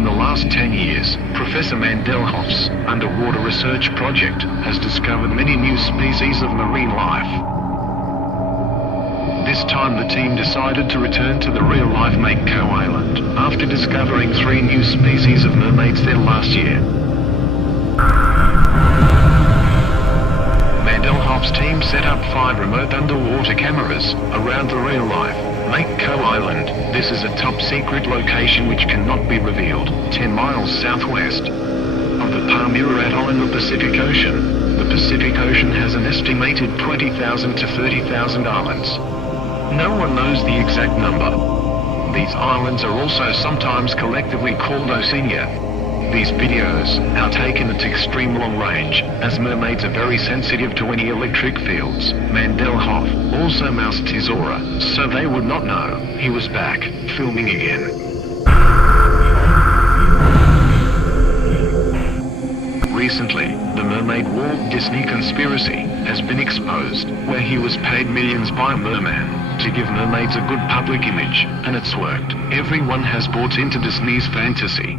In the last 10 years, Professor Mandelhoff's underwater research project has discovered many new species of marine life. This time the team decided to return to the real-life Mako Island, after discovering 3 new species of mermaids there last year. Mandelhoff's team set up 5 remote underwater cameras around the real-life Mako Island. This is a top-secret location which cannot be revealed, 10 miles southwest of the Palmyra Atoll in the Pacific Ocean. The Pacific Ocean has an estimated 20,000 to 30,000 islands. No one knows the exact number. These islands are also sometimes collectively called Oceania. These videos are taken at extreme long range, as mermaids are very sensitive to any electric fields. Mandelhoff also moused his aura, so they would not know he was back, filming again. Recently, the Mermaid Walt Disney conspiracy has been exposed, where he was paid millions by a merman to give mermaids a good public image, and it's worked. Everyone has bought into Disney's fantasy,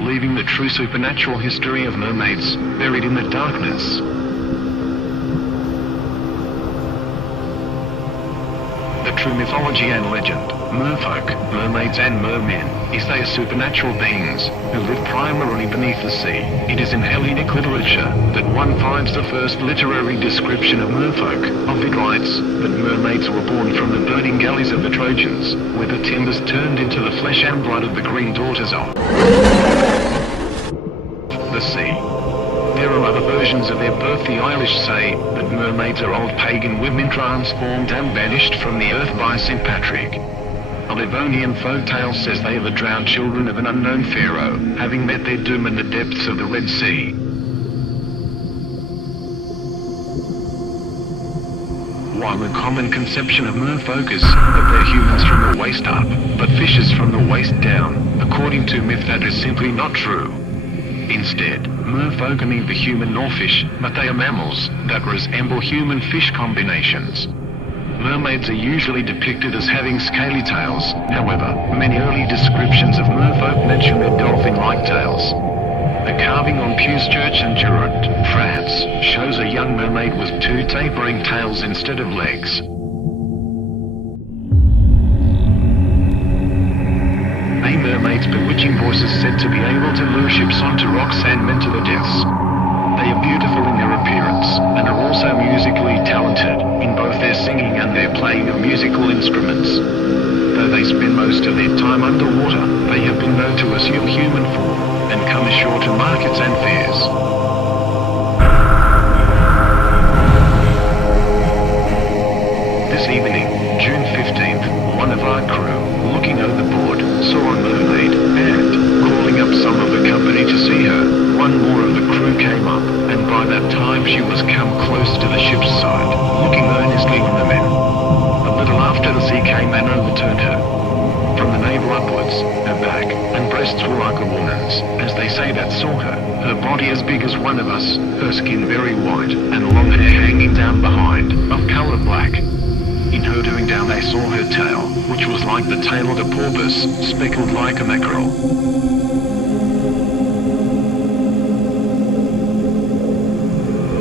leaving the true supernatural history of mermaids buried in the darkness. The true mythology and legend, merfolk, mermaids and mermen, is they are supernatural beings who live primarily beneath the sea. It is in Hellenic literature that one finds the first literary description of merfolk. Ovid writes that mermaids were born from the burning galleys of the Trojans, where the timbers turned into the flesh and blood of the green daughters of the sea. There are other versions of their birth. The Irish say that mermaids are old pagan women transformed and banished from the earth by St. Patrick. A Livonian folktale says they are the drowned children of an unknown pharaoh, having met their doom in the depths of the Red Sea. While the common conception of merfolk is that they're humans from the waist up, but fishes from the waist down, according to myth that is simply not true. Instead, merfolk are neither human nor fish, but they are mammals that resemble human-fish combinations. Mermaids are usually depicted as having scaly tails. However, many early descriptions of merfolk mention their dolphin-like tails. A carving on Pew's Church in Durand, France, shows a young mermaid with 2 tapering tails instead of legs. A mermaid's bewitching voice is said to be able to lure ships onto rocks and men to the deaths. They are beautiful in their appearance, and are also musically talented, in both their singing and their playing of musical instruments. Though they spend most of their time underwater, they have been known to assume human form, and come ashore to markets and fairs. This evening, June 15th, one of our crew, looking overboard, saw a mermaid, and, calling up some of the company to see her, one more of the crew came up, and by that time she was come close to the ship's side, looking earnestly on the men. A little after the sea came and overturned her. From the navel upwards, her back and breasts were like a woman's, as they say that saw her body as big as one of us, her skin very white, and long hair hanging down behind, of colour black. In her doing down they saw her tail, which was like the tail of a porpoise, speckled like a mackerel.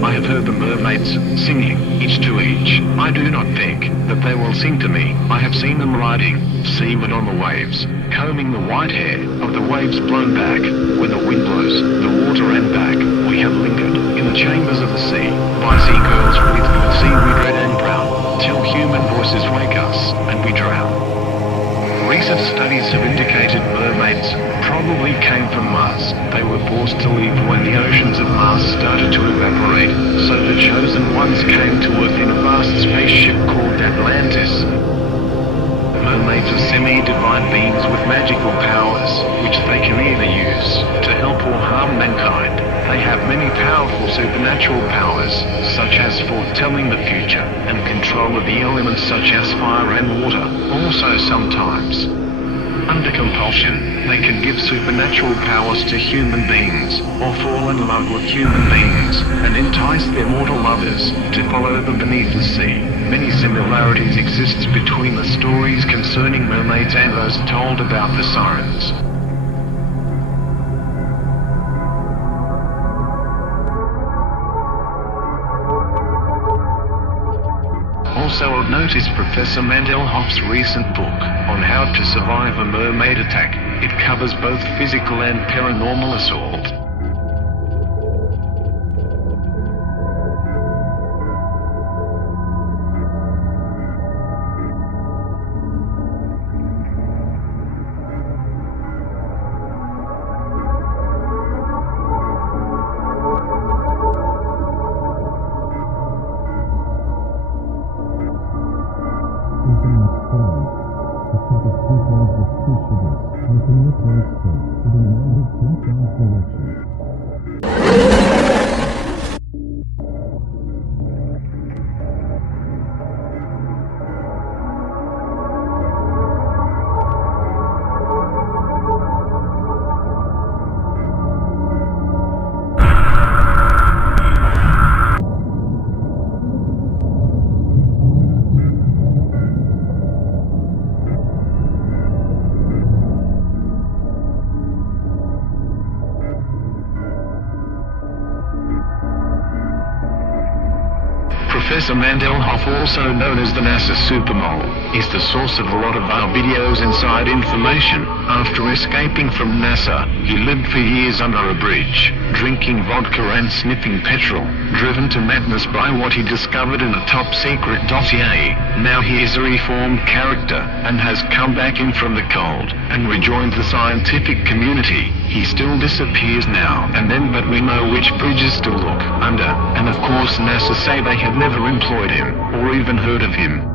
I have heard the mermaids singing, each to each. I do not think that they will sing to me. I have seen them riding, seaward on the waves, combing the white hair of the waves blown back. When the wind blows, the water and back, we have lingered in the chambers of the sea, by sea girls with seaweed red and brown, till human voices wake us, and we drown. Recent studies have indicated mermaids probably came from Mars. They were forced to leave when the oceans of Mars started to evaporate, so the chosen ones came to Earth in a vast spaceship called Atlantis. Mermaids are semi-divine beings with magical powers, which they can either use to help or harm mankind. They have many powerful supernatural powers, such as foretelling the future, and control of the elements such as fire and water. Also sometimes, under compulsion, they can give supernatural powers to human beings, or fall in love with human beings, and entice their mortal lovers to follow them beneath the sea. Many similarities exist between the stories concerning mermaids and those told about the sirens. Also of note is Professor Mandelhoff's recent book on how to survive a mermaid attack. It covers both physical and paranormal assault. Professor Mandelhoff, also known as the NASA Supermole, is the source of a lot of our videos inside information. After escaping from NASA, he lived for years under a bridge, drinking vodka and sniffing petrol, driven to madness by what he discovered in a top-secret dossier. Now he is a reformed character, and has come back in from the cold, and rejoined the scientific community. He still disappears now and then, but we know which bridges to look under, and of course NASA say they have never employed him, or even heard of him.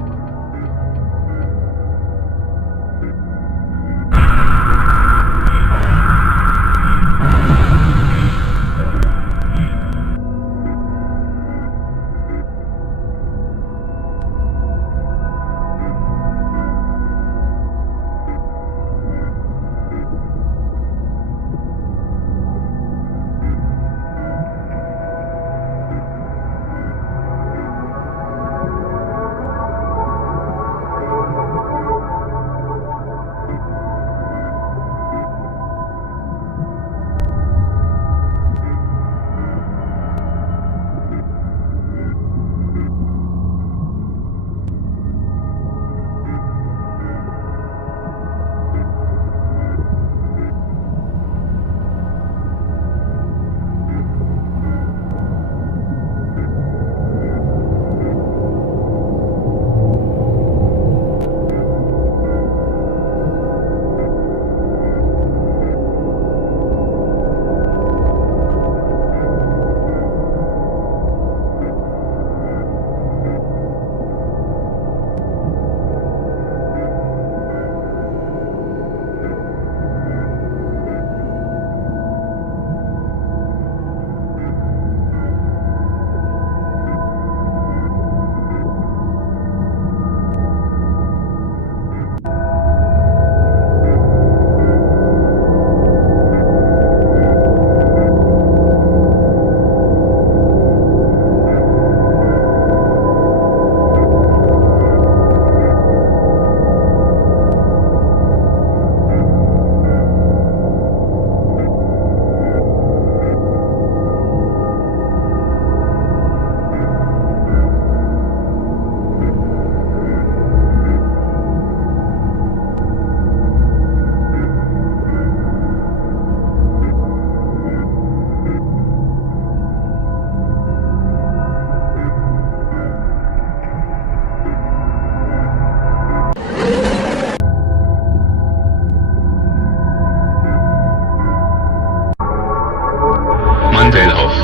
Mandelhoff.